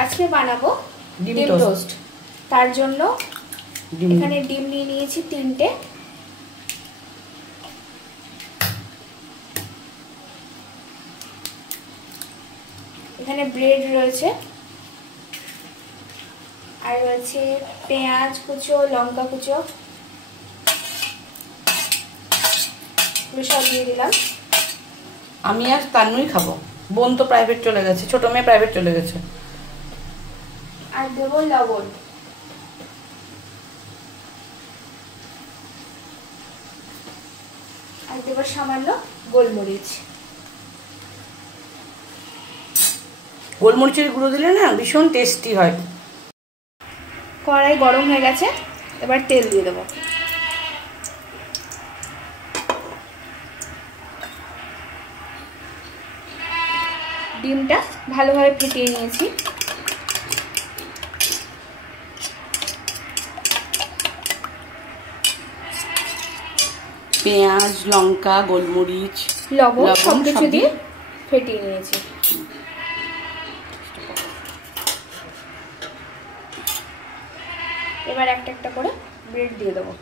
আজকে বানাবো ডিম টোস্ট। তার জন্য এখানে ডিম নিয়ে নিয়েছি 3টে। এখানে ব্রেড রয়েছে, আর রয়েছে পেঁয়াজ কুচো, লঙ্কা কুচো, সব দিয়ে দিলাম। আমি আর তান্নুই খাবো, বোন তো প্রাইভেট চলে গেছে, ছোট মেয়ে প্রাইভেট চলে গেছে। আর দেবো লবণ। আর দেবো সামান্য গোলমরিচ। গোলমরিচের গুঁড়ো দিলে না ভীষণ টেস্টি হয়। কড়াই গরম হয়ে গেছে, এবার তেল দিয়ে দেবো। ডিমটা ভালোভাবে ফেটিয়ে নিয়েছি। পেঁয়াজ, লঙ্কা, গোলমরিচ, লবণ সবকিছু দিয়ে ফেটিয়ে নিয়েছি। এবার একটা একটা করে ব্রেড দিয়ে দেবো।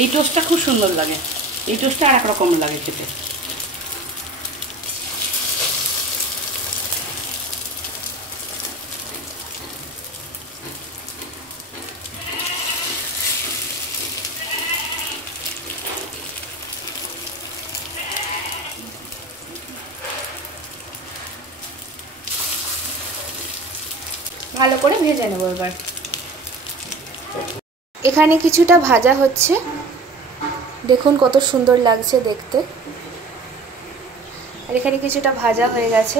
এই টোস্টটা খুব সুন্দর লাগে, এই টোস্টটা আর এক রকম লাগে খেতে। ভালো করে ভেজে নেব। এবার এখানে কিছুটা ভাজা হচ্ছে, দেখুন কত সুন্দর লাগছে দেখতে। আর এখানে কিছুটা ভাজা হয়ে গেছে।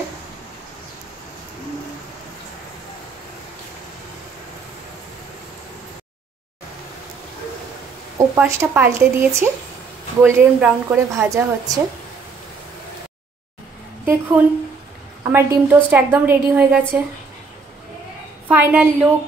ওপাশটা পাল্টে দিয়েছি, গোল্ডেন ব্রাউন করে ভাজা হচ্ছে। দেখুন আমার ডিম টোস্ট একদম রেডি হয়ে গেছে। Final look.